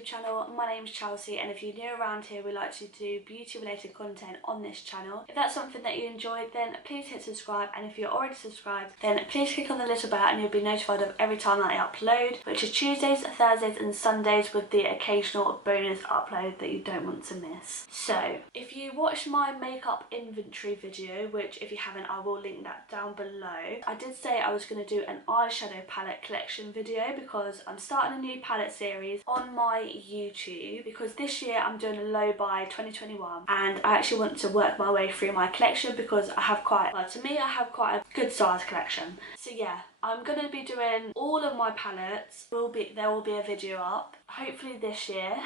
YouTube channel. My name's Chelsea, and if you're new around here, we like to do beauty related content on this channel. If that's something that you enjoyed, then please hit subscribe, and if you're already subscribed, then please click on the little bell and you'll be notified of every time that I upload, which is Tuesdays, Thursdays and Sundays, with the occasional bonus upload that you don't want to miss. So if you watched my makeup inventory video, which if you haven't, I will link that down below, I did say I was going to do an eyeshadow palette collection video because I'm starting a new palette series on my YouTube, because this year I'm doing a low buy 2021 and I actually want to work my way through my collection because I have quite, well, to me I have quite a good size collection. So yeah, I'm going to be doing all of my palettes. There will be a video up, hopefully this year,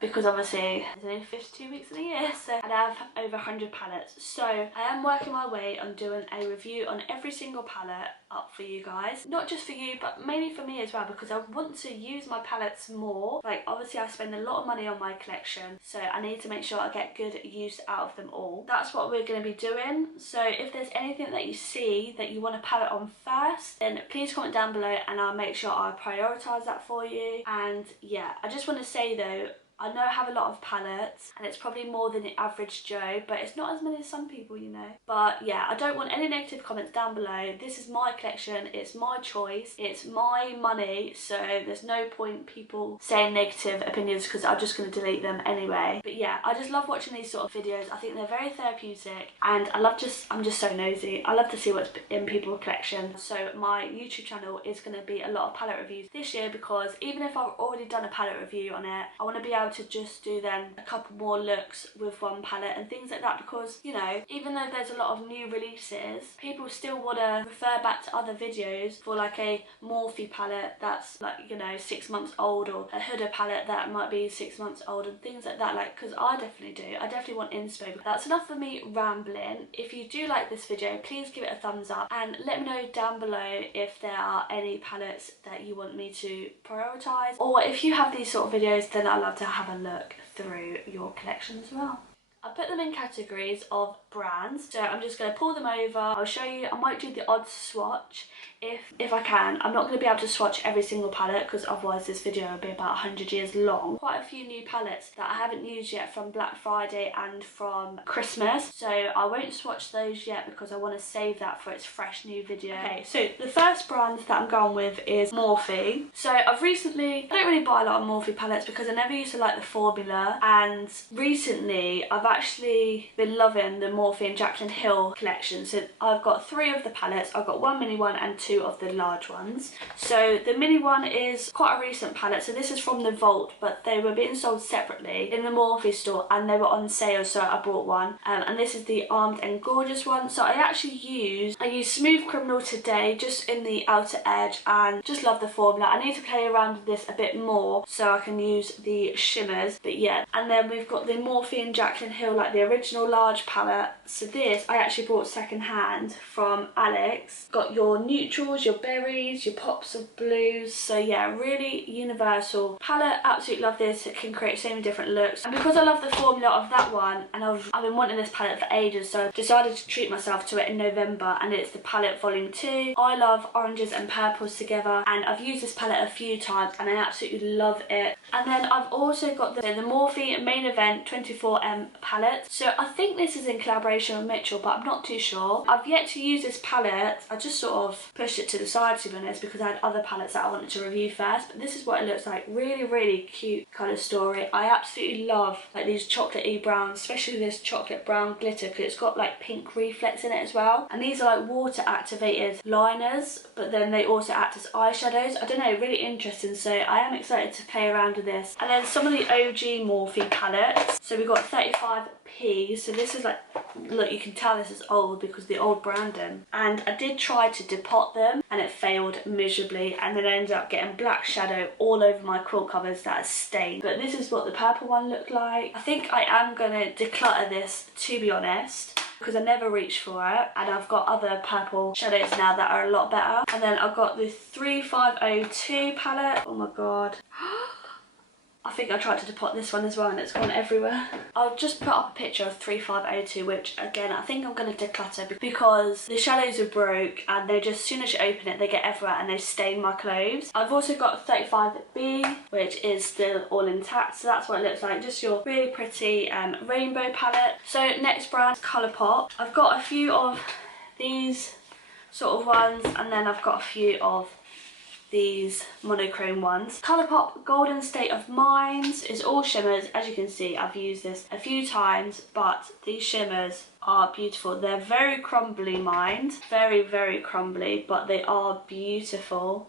because obviously there's only 52 weeks in a year, so I have over 100 palettes. So I am working my way on doing a review on every single palette up for you guys. Not just for you, but mainly for me as well, because I want to use my palettes more. Like, obviously I spend a lot of money on my collection, so I need to make sure I get good use out of them all. That's what we're going to be doing. So if there's anything that you see that you want a palette on first, then please comment down below and I'll make sure I prioritise that for you. And yeah, I just want to say though, I know I have a lot of palettes and it's probably more than the average Joe, but it's not as many as some people, you know. But yeah, I don't want any negative comments down below. This is my collection, it's my choice, it's my money, so there's no point people saying negative opinions because I'm just going to delete them anyway. But yeah, I just love watching these sort of videos. I think they're very therapeutic and I'm just so nosy. I love to see what's in people's collection. So my YouTube channel is going to be a lot of palette reviews this year, because even if I've already done a palette review on it, I want to be able to just do then a couple more looks with one palette and things like that, because, you know, even though there's a lot of new releases, people still want to refer back to other videos for like a Morphe palette that's like, you know, 6 months old, or a Huda palette that might be 6 months old and things like that, like, because I definitely do. I definitely want inspo. But that's enough for me rambling. If you do like this video, please give it a thumbs up and let me know down below if there are any palettes that you want me to prioritise, or if you have these sort of videos, then I'd love to have a look through your collection as well. I put them in categories of brands, so I'm just going to pull them over. I'll show you. I might do the odd swatch if I can. I'm not going to be able to swatch every single palette because otherwise this video will be about 100 years long. Quite a few new palettes that I haven't used yet from Black Friday and from Christmas, so I won't swatch those yet because I want to save that for its fresh new video. Okay, so the first brand that I'm going with is Morphe. So I don't really buy a lot of Morphe palettes because I never used to like the formula, and recently I've actually been loving the Morphe and Jaclyn Hill collection. So I've got 3 of the palettes. I've got one mini one and 2 of the large ones. So the mini one is quite a recent palette, so this is from the Vault, but they were being sold separately in the Morphe store and they were on sale, so I bought one. And this is the Armed and Gorgeous one. So I used Smooth Criminal today, just in the outer edge, and just love the formula. I need to play around with this a bit more so I can use the shimmers, but yeah. And then we've got the Morphe and Jaclyn Hill, like the original large palette. So this I actually bought second hand from Alex. Got your neutrals, your berries, your pops of blues. So yeah, really universal palette. Absolutely love this. It can create so many different looks, and because I love the formula of that one, and I've been wanting this palette for ages, so I decided to treat myself to it in November, and it's the palette volume 2. I love oranges and purples together, and I've used this palette a few times and I absolutely love it. And then I've also got the Morphe Main Event 24M palette. So I think this is in collaboration with Mitchell, but I'm not too sure. I've yet to use this palette. I just sort of pushed it to the side, to be honest, because I had other palettes that I wanted to review first. But this is what it looks like. Really, really cute colour story. I absolutely love like these chocolatey browns, especially this chocolate brown glitter, because it's got like pink reflex in it as well. And these are like water activated liners, but then they also act as eyeshadows. I don't know, really interesting. So I am excited to play around with this. And then some of the OG Morphe palettes. So we've got 35p. So this is like, look, you can tell this is old because of the old branding. And I did try to depot them and it failed miserably, and then I ended up getting black shadow all over my quilt covers that are stained. But this is what the purple one looked like. I think I am going to declutter this, to be honest, because I never reached for it, and I've got other purple shadows now that are a lot better. And then I've got the 3502 palette. Oh my god. I think I tried to depot this one as well and it's gone everywhere. I'll just put up a picture of 3502, which again, I think I'm going to declutter because the shadows are broke and they just, as soon as you open it, they get everywhere and they stain my clothes. I've also got 35B, which is still all intact, so that's what it looks like. Just your really pretty rainbow palette. So next brand, Colourpop. I've got a few of these sort of ones, and then I've got a few of these monochrome ones. Colourpop Golden State of Mind is all shimmers. As you can see, I've used this a few times, but these shimmers are beautiful. They're very crumbly mined, very crumbly, but they are beautiful.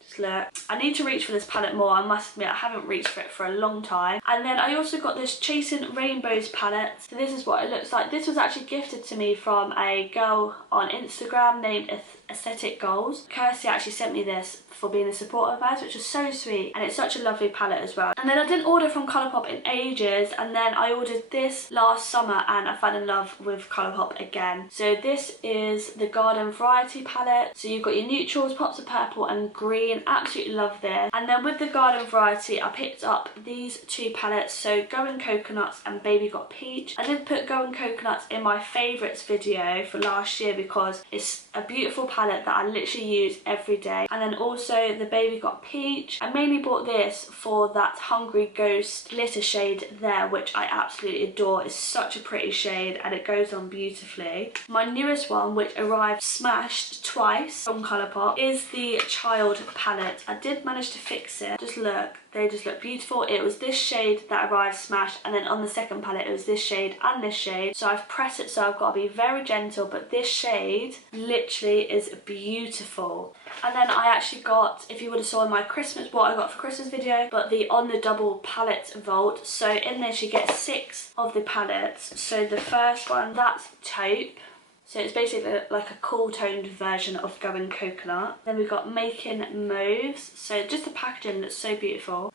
Just look. I need to reach for this palette more, I must admit. I haven't reached for it for a long time. And then I also got this Chasing Rainbows palette. So this is what it looks like. This was actually gifted to me from a girl on Instagram named Aesthetic Goals. Kirsty actually sent me this for being a supporter of ours, which is so sweet, and it's such a lovely palette as well. And then I didn't order from Colourpop in ages, and then I ordered this last summer and I fell in love with Colourpop again. So this is the Garden Variety palette. So you've got your neutrals, pops of purple and green. Absolutely love this. And then with the Garden Variety, I picked up these two palettes, so Going Coconuts and Baby Got Peach. I did put Going Coconuts in my favourites video for last year because it's a beautiful palette that I literally use every day. And then also the Baby Got Peach. I mainly bought this for that Hungry Ghost glitter shade there, which I absolutely adore. It's such a pretty shade and it goes on beautifully. My newest one, which arrived smashed twice from Colourpop, is the Child palette. I did manage to fix it. Just look. They just look beautiful. It was this shade that arrived smashed, and then on the second palette it was this shade and this shade. So I've pressed it, so I've got to be very gentle, but this shade literally is beautiful. And then I actually got, if you would have saw in my Christmas, what I got for Christmas video, but the On The Double palette vault. So in this you get 6 of the palettes. So the first one, that's taupe. So it's basically like a cool toned version of Going Coconut. Then we've got Making Mauves. So just the packaging looks so beautiful.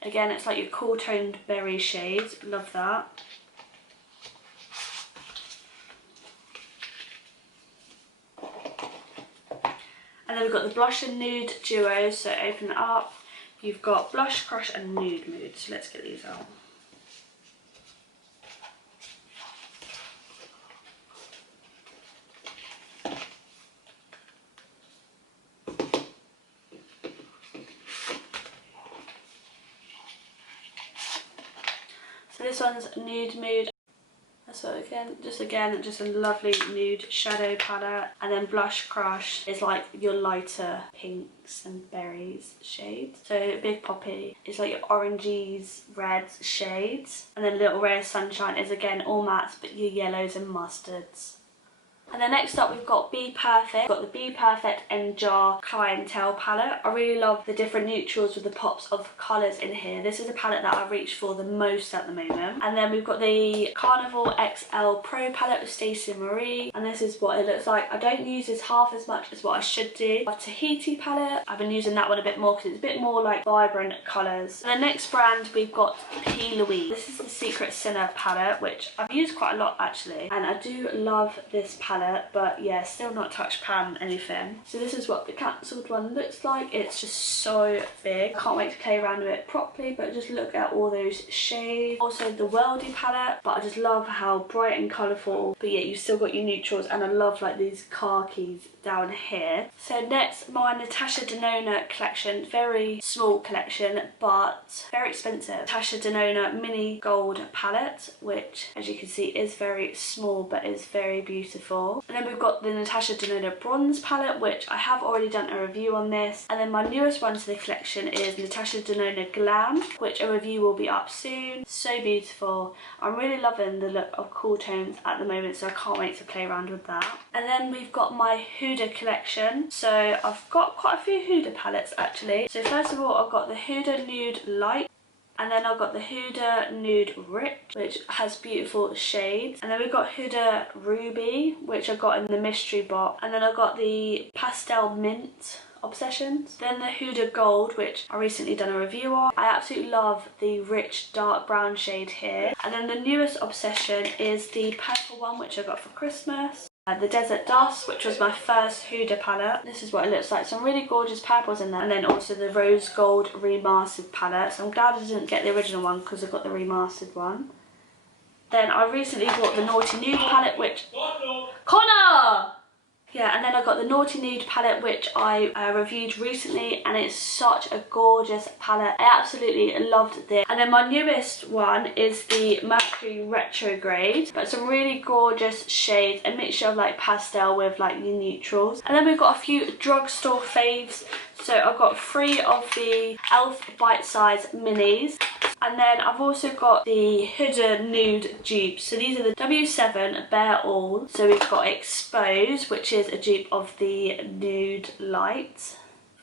Again, it's like your cool toned berry shades. Love that. And then we've got the Blush and Nude duos. So open it up. You've got Blush, Crush and Nude Mood. So let's get these out. So this one's Nude Mood. So again, just a lovely nude shadow palette. And then Blush Crush is like your lighter pinks and berries shades. So Big Poppy is like your oranges, reds shades. And then Little Ray of Sunshine is again all mattes, but your yellows and mustards. And then next up we've got Be Perfect. We've got the Be Perfect and Jar Clientele palette. I really love the different neutrals with the pops of colours in here. This is a palette that I reach for the most at the moment. And then we've got the Carnival XL Pro palette with Stacey Marie. And this is what it looks like. I don't use this half as much as what I should do. Our Tahiti palette. I've been using that one a bit more because it's a bit more like vibrant colours. And the next brand we've got P. Louise. This is the Secret Sinner palette, which I've used quite a lot actually. And I do love this palette. But yeah, still not touched pan anything. So this is what the cancelled one looks like. It's just so big. I can't wait to play around with it properly, but just look at all those shades. Also the Worldy palette, but I just love how bright and colourful, but yeah, you've still got your neutrals, and I love like these khakis down here. So next, my Natasha Denona collection. Very small collection, but very expensive. Natasha Denona Mini Gold palette, which as you can see is very small, but is very beautiful. And then we've got the Natasha Denona Bronze palette, which I have already done a review on this. And then my newest one to the collection is Natasha Denona Glam, which a review will be up soon. So beautiful. I'm really loving the look of cool tones at the moment, so I can't wait to play around with that. And then we've got my Huda collection. So I've got quite a few Huda palettes actually. So first of all, I've got the Huda Nude Light. And then I've got the Huda Nude Rich, which has beautiful shades. And then we've got Huda Ruby, which I got in the mystery box. And then I've got the Pastel Mint Obsessions. Then the Huda Gold, which I recently done a review on. I absolutely love the rich dark brown shade here. And then the newest obsession is the purple one, which I got for Christmas. the Desert Dust, which was my first Huda palette. This is what it looks like. Some really gorgeous purples in there. And then also the Rose Gold Remastered palette. So I'm glad I didn't get the original one because I got the remastered one. Then I recently bought the Naughty Nude palette, which... Connor! Yeah, and then I got the Naughty Nude palette, which I reviewed recently, and it's such a gorgeous palette. I absolutely loved this. And then my newest one is the Mercury Retrograde, but some really gorgeous shades, a mixture of like pastel with like neutrals. And then we've got a few drugstore faves. So I've got 3 of the e.l.f. Bite Size Minis. And then I've also got the Huda Nude dupes. So these are the W7 Bare All. So we've got Expose, which is a dupe of the Nude Light.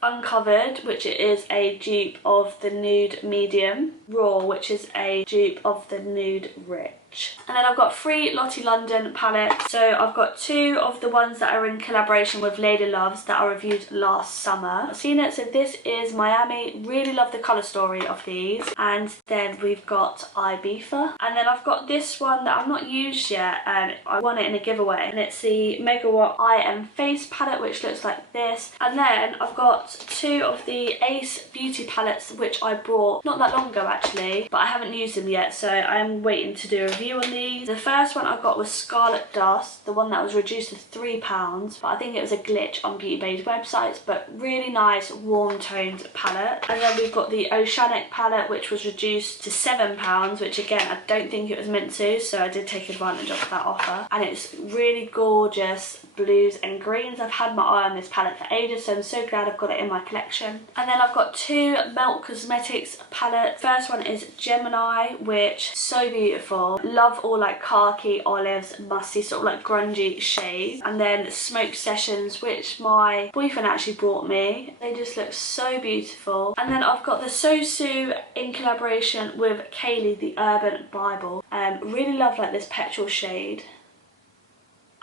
Uncovered, which is a dupe of the Nude Medium. Raw, which is a dupe of the Nude Rich. And then I've got 3 Lottie London palettes. So I've got 2 of the ones that are in collaboration with Lady Loves that I reviewed last summer. I've seen it, so this is Miami. Really love the colour story of these. And then we've got Ibiza. And then I've got this one that I've not used yet, and I won it in a giveaway. And it's the Megawatt Eye and Face palette, which looks like this. And then I've got 2 of the Ace Beauty palettes, which I bought not that long ago actually, but I haven't used them yet, so I'm waiting to do a review on these. The first one I got was Scarlet Dust, the one that was reduced to £3, but I think it was a glitch on Beauty Bay's websites, but really nice warm toned palette. And then we've got the Oceanic palette, which was reduced to £7, which again I don't think it was meant to, so I did take advantage of that offer. And it's really gorgeous blues and greens. I've had my eye on this palette for ages, so I'm so glad I've got it in my collection. And then I've got 2 Melt Cosmetics palettes. First one is Gemini, which is so beautiful. Love all like khaki, olives, musty, sort of like grungy shades. And then Smoke Sessions, which my boyfriend actually brought me. They just look so beautiful. And then I've got the Sosu in collaboration with Kaylee, the Urban Bible. Really love like this petrol shade.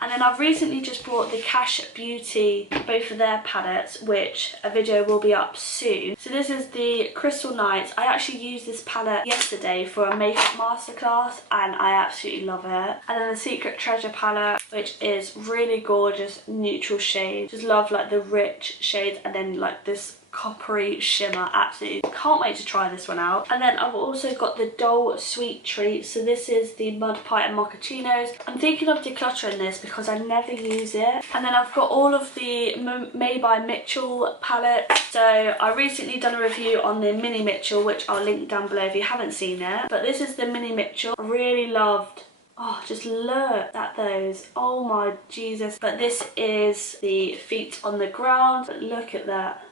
And then I've recently just bought the Cash Beauty, both of their palettes, which a video will be up soon. So this is the Crystal Nights. I actually used this palette yesterday for a makeup masterclass and I absolutely love it. And then the Secret Treasure palette, which is really gorgeous neutral shade. Just love like the rich shades and then like this coppery shimmer. Absolutely can't wait to try this one out. And then I've also got the Dole Sweet Treat. So this is the Mud Pie and Mochachinos. I'm thinking of decluttering this because I never use it. And then I've got all of the Made by Mitchell palette. So I recently done a review on the Mini Mitchell, which I'll link down below if you haven't seen it. But this is the Mini Mitchell. I really loved. Oh, just look at those. Oh my Jesus. But this is the Feet on the Ground. But look at that.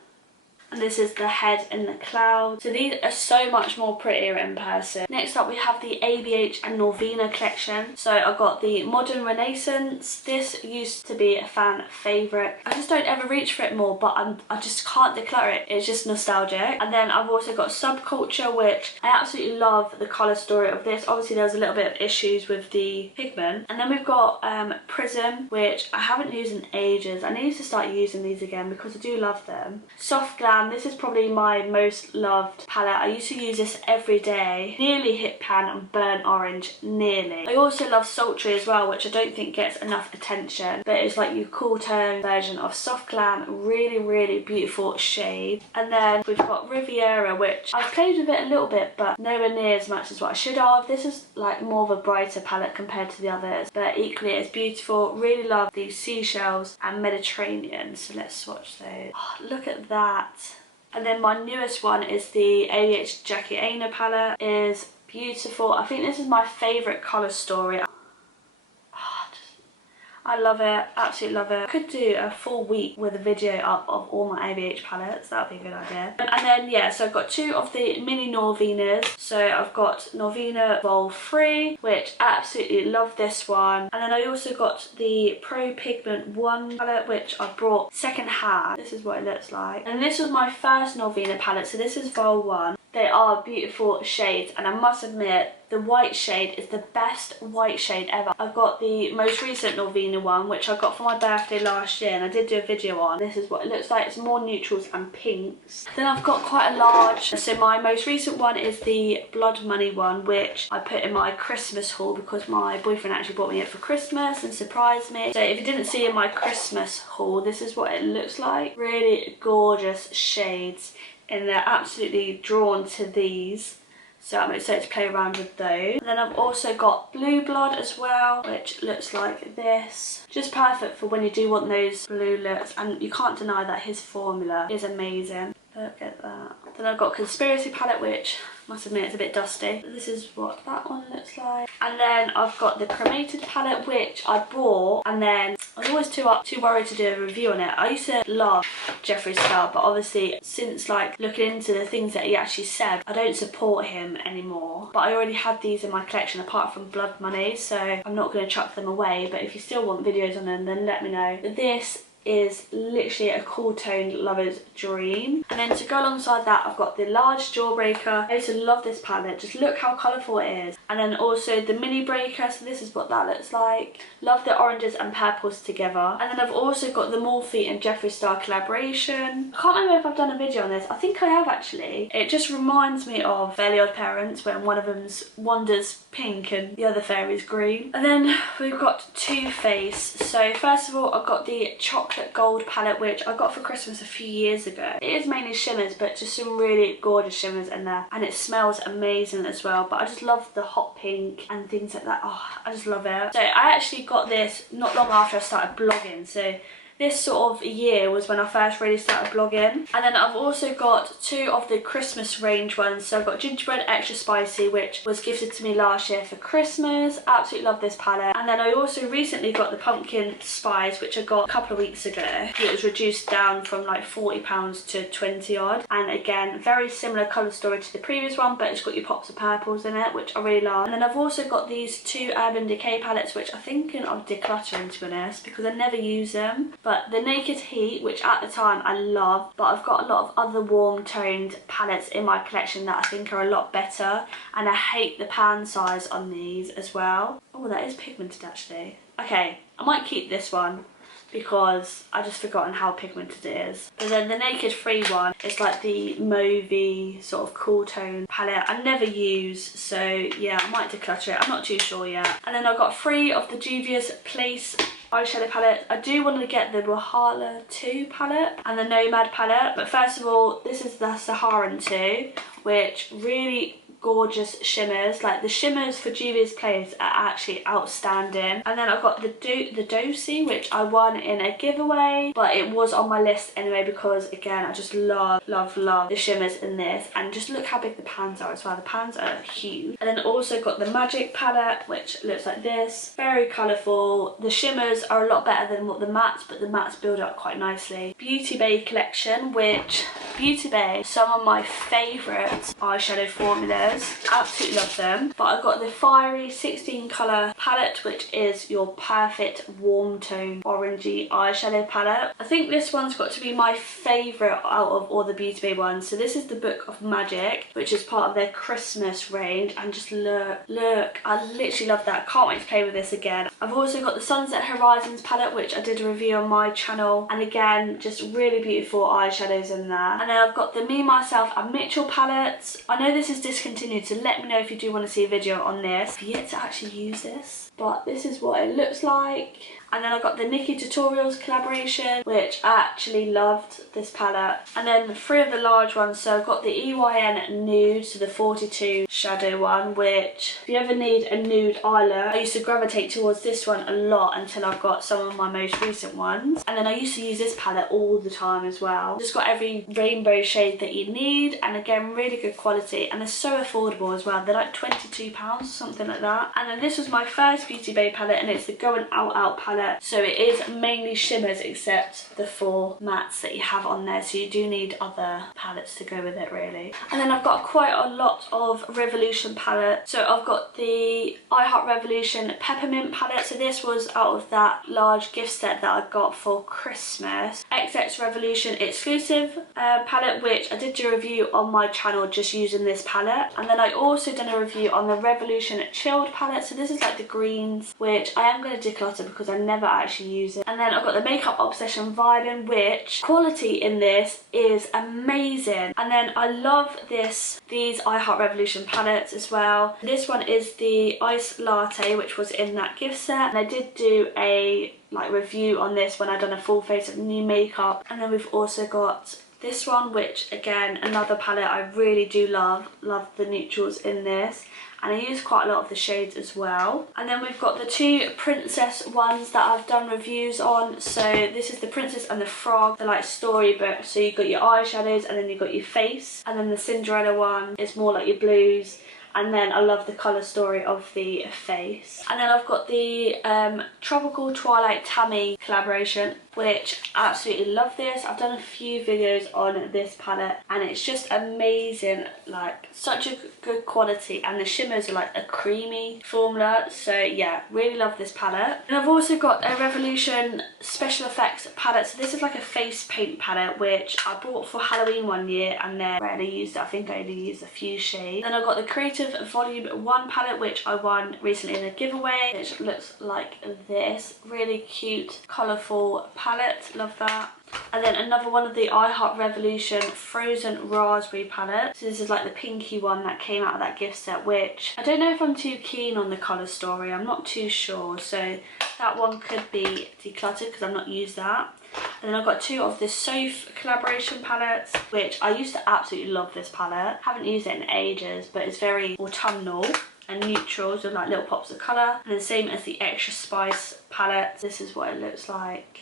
And this is the Head in the Cloud. So these are so much more prettier in person. Next up we have the ABH and Norvina collection. So I've got the Modern Renaissance. This used to be a fan favourite. I just don't ever reach for it more, but I just can't declare it. It's just nostalgic. And then I've also got Subculture, which I absolutely love the colour story of this. Obviously there was a little bit of issues with the pigment. And then we've got Prism, which I haven't used in ages. I need to start using these again because I do love them. Soft Glam. This is probably my most loved palette. I used to use this every day. Nearly Hit Pan and Burnt Orange, nearly. I also love Sultry as well, which I don't think gets enough attention, but it's like your cool tone version of Soft Glam. Really, really beautiful shade. And then we've got Riviera, which I've played with it a little bit, but nowhere near as much as what I should have. This is like more of a brighter palette compared to the others, but equally it's beautiful. Really love these Seashells and Mediterranean, so let's swatch those. Oh, look at that. And then my newest one is the ABH Jackie Aina palette. It is beautiful. I think this is my favourite colour story. I love it, absolutely love it. I could do a full week with a video up of all my ABH palettes. That would be a good idea. And then yeah, so I've got 2 of the mini Norvinas. So I've got Norvina Vol 3, which I absolutely love this one. And then I also got the Pro Pigment 1 palette, which I brought second hand. This is what it looks like. And this was my first Norvina palette, so this is Vol 1. They are beautiful shades, and I must admit the white shade is the best white shade ever. I've got the most recent Norvina one, which I got for my birthday last year, and I did do a video on. This is what it looks like. It's more neutrals and pinks. Then I've got quite a large, so my most recent one is the Blood Money one, which I put in my Christmas haul because my boyfriend actually bought me it for Christmas and surprised me. So if you didn't see in my Christmas haul, this is what it looks like. Really gorgeous shades, and they're absolutely drawn to these, so I'm excited to play around with those. And then I've also got Blue Blood as well, which looks like this. Just perfect for when you do want those blue looks, and you can't deny that his formula is amazing. Look at that. Then I've got Conspiracy palette, which I must admit it's a bit dusty. This is what that one looks like. And then I've got the Cremated palette, which I bought, and then I was always too worried to do a review on it. I used to love Jeffree Star, but obviously since like looking into the things that he actually said, I don't support him anymore. But I already had these in my collection apart from Blood Money, so I'm not going to chuck them away. But if you still want videos on them, then let me know. But this is literally a cool toned lover's dream. And then to go alongside that, I've got the large Jawbreaker. I used to love this palette, just look how colourful it is. And then also the mini breaker, so this is what that looks like. Love the oranges and purples together. And then I've also got the Morphe and Jeffree Star collaboration. I can't remember if I've done a video on this. I think I have actually. It just reminds me of Fairly Odd Parents, when one of them's Wanda's pink and the other fairy's green. And then we've got Too Faced. So first of all, I've got the Chocolate Gold palette, which I got for Christmas a few years ago. It is mainly shimmers, but just some really gorgeous shimmers in there, and it smells amazing as well. But I just love the hot pink and things like that. Oh, I just love it. So I actually got this not long after I started blogging, so this sort of year was when I first really started blogging. And then I've also got two of the Christmas range ones. So I've got Gingerbread Extra Spicy, which was gifted to me last year for Christmas. Absolutely love this palette. And then I also recently got the Pumpkin Spice, which I got a couple of weeks ago. It was reduced down from like £40 to 20 odd. And again, very similar colour story to the previous one, but it's got your pops of purples in it, which I really love. And then I've also got these two Urban Decay palettes, which I'm thinking of decluttering, to be honest, because I never use them. But the Naked Heat, which at the time I loved, but I've got a lot of other warm toned palettes in my collection that I think are a lot better, and I hate the pan size on these as well. Oh, that is pigmented actually. Okay, I might keep this one because I just forgotten how pigmented it is. But then the Naked Free one is like the mauvey sort of cool tone palette I never use, so yeah, I might declutter it. I'm not too sure yet. And then I've got 3 of the Juvia's Place eyeshadow palette. I do want to get the Wahala 2 palette and the Nomad palette, but first of all, this is the Saharan 2, which really gorgeous shimmers. Like the shimmers for Juvia's Place are actually outstanding. And then I've got the Dosey, which I won in a giveaway, but it was on my list anyway because again, I just love the shimmers in this. And just look how big the pans are as well. The pans are huge. And then also got the Magic palette, which looks like this. Very colourful. The shimmers are a lot better than what the mattes, but the mattes build up quite nicely. Beauty Bay collection, which Beauty Bay, some of my favourite eyeshadow formulas. Absolutely love them. But I've got the Fiery 16 colour palette, which is your perfect warm tone orangey eyeshadow palette. I think this one's got to be my favourite out of all the Beauty Bay ones. So this is the Book of Magic, which is part of their Christmas range, and just look, I literally love that. Can't wait to play with this again. I've also got the Sunset Horizons palette, which I did a review on my channel, and again, just really beautiful eyeshadows in there. And then I've got the Me, Myself and Mitchell palettes. I know this is discontinued, so let me know if you do want to see a video on this. I've yet to actually use this, but this is what it looks like. And then I got the Nikki Tutorials collaboration, which I actually loved this palette. And then 3 of the large ones. So I've got the EYN Nude, so the 42 shadow one, which if you ever need a nude eye look, I used to gravitate towards this one a lot until I've got some of my most recent ones. And then I used to use this palette all the time as well. Just got every rainbow shade that you need, and again, really good quality, and they're so affordable as well. They're like £22 or something like that. And then this was my first Beauty Bay palette, and it's the Going Out palette. So it is mainly shimmers except the 4 mattes that you have on there. So you do need other palettes to go with it really. And then I've got quite a lot of Revolution palettes. So I've got the I Heart Revolution Peppermint palette. So this was out of that large gift set that I got for Christmas. xxxx Revolution exclusive palette, which I did do a review on my channel just using this palette. And then I also done a review on the Revolution Chilled palette. So this is like the greens, which I am going to declutter because I never actually use it. And then I've got the Makeup Obsession Vibing, which quality in this is amazing. And then I love these I Heart Revolution palettes as well. This one is the Ice Latte, which was in that gift set. And I did do a review on this when I done a full face of new makeup. And then we've also got this one, which again, another palette I really do love the neutrals in this, and I use quite a lot of the shades as well. And then we've got the 2 princess ones that I've done reviews on. So this is the Princess and the Frog, the like storybook. So you've got your eyeshadows and then you've got your face, and then the Cinderella one is more like your blues. And then I love the colour story of the face. And then I've got the Tropical Twilight Tammy collaboration, which I absolutely love this. I've done a few videos on this palette and it's just amazing, like such a good quality, and the shimmers are like a creamy formula. So yeah, really love this palette. And I've also got a Revolution Special Effects palette. So this is like a face paint palette, which I bought for Halloween one year and then rarely used it. I think I only used a few shades. Then I've got the Creative Volume 1 palette, which I won recently in a giveaway, which looks like this. Really cute, colourful palette, love that. And then another one of the I Heart Revolution Frozen Raspberry palette. So this is like the pinky one that came out of that gift set, which I don't know if I'm too keen on the colour story, I'm not too sure. So that one could be decluttered because I've not used that. And then I've got 2 of the Soph collaboration palettes, which I used to absolutely love this palette. Haven't used it in ages, but it's very autumnal and neutrals with like little pops of colour. And the same as the Extra Spice palette. This is what it looks like.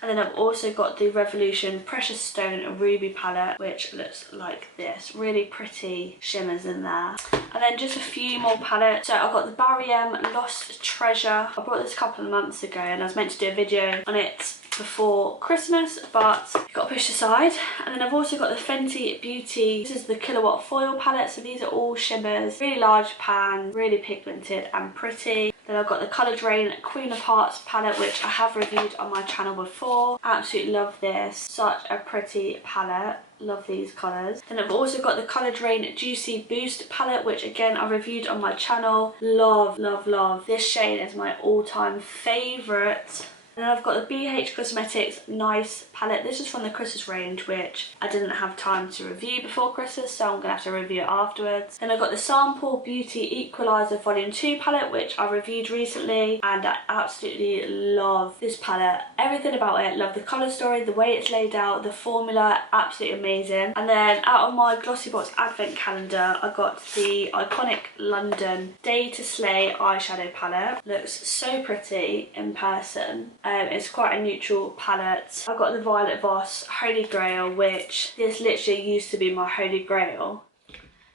And then I've also got the Revolution Precious Stone Ruby palette, which looks like this. Really pretty shimmers in there. And then just a few more palettes. So I've got the Barry M Lost Treasure. I bought this a couple of months ago and I was meant to do a video on it before Christmas, but it got pushed aside. And then I've also got the Fenty Beauty. This is the Kilowatt Foil palette. So these are all shimmers. Really large pan, really pigmented and pretty. Then I've got the Colour Drain Queen of Hearts palette, which I have reviewed on my channel before. Absolutely love this. Such a pretty palette. Love these colours. Then I've also got the Colour Drain Juicy Boost palette, which again I reviewed on my channel. Love, love, love. This shade is my all-time favourite. And then I've got the BH Cosmetics Nice palette. This is from the Christmas range, which I didn't have time to review before Christmas, so I'm going to have to review it afterwards. Then I've got the Sample Beauty Equalizer Volume 2 palette, which I reviewed recently, and I absolutely love this palette. Everything about it. Love the colour story, the way it's laid out, the formula, absolutely amazing. And then out of my Glossybox Advent Calendar, I got the iconic London Day to Slay eyeshadow palette. Looks so pretty in person. It's quite a neutral palette. I've got the Violet Voss Holy Grail, which this literally used to be my Holy Grail.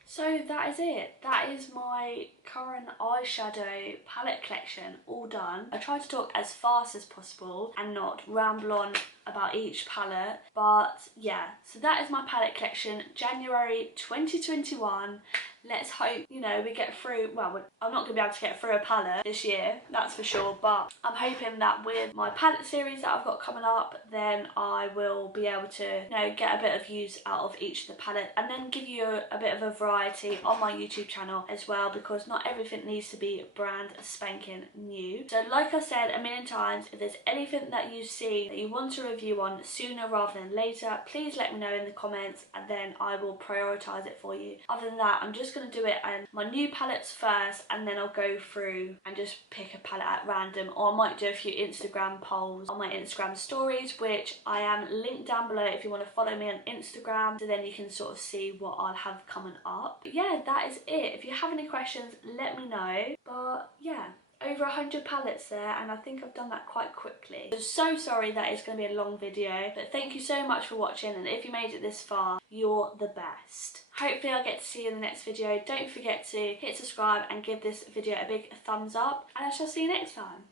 So that is it. That is my current eyeshadow palette collection all done. I try to talk as fast as possible and not ramble on about each palette, but yeah, so that is my palette collection January 2021. Let's hope, you know, we get through, well, I'm not going to be able to get through a palette this year, that's for sure, but I'm hoping that with my palette series that I've got coming up, then I will be able to, you know, get a bit of use out of each of the palette and then give you a bit of a variety on my YouTube channel as well, because not everything needs to be brand spanking new. So like I said a million times, if there's anything that you see that you want to review on sooner rather than later, please let me know in the comments and then I will prioritise it for you. Other than that, I'm just going to do it on my new palettes first, and then I'll go through and just pick a palette at random, or I might do a few Instagram polls on my Instagram stories, which I am linked down below if you want to follow me on Instagram, so then you can sort of see what I'll have coming up. But yeah, that is it. If you have any questions, let me know. But yeah, over 100 palettes there, and I think I've done that quite quickly. So sorry that it's going to be a long video, but thank you so much for watching, and if you made it this far, you're the best. Hopefully I'll get to see you in the next video. Don't forget to hit subscribe and give this video a big thumbs up, and I shall see you next time.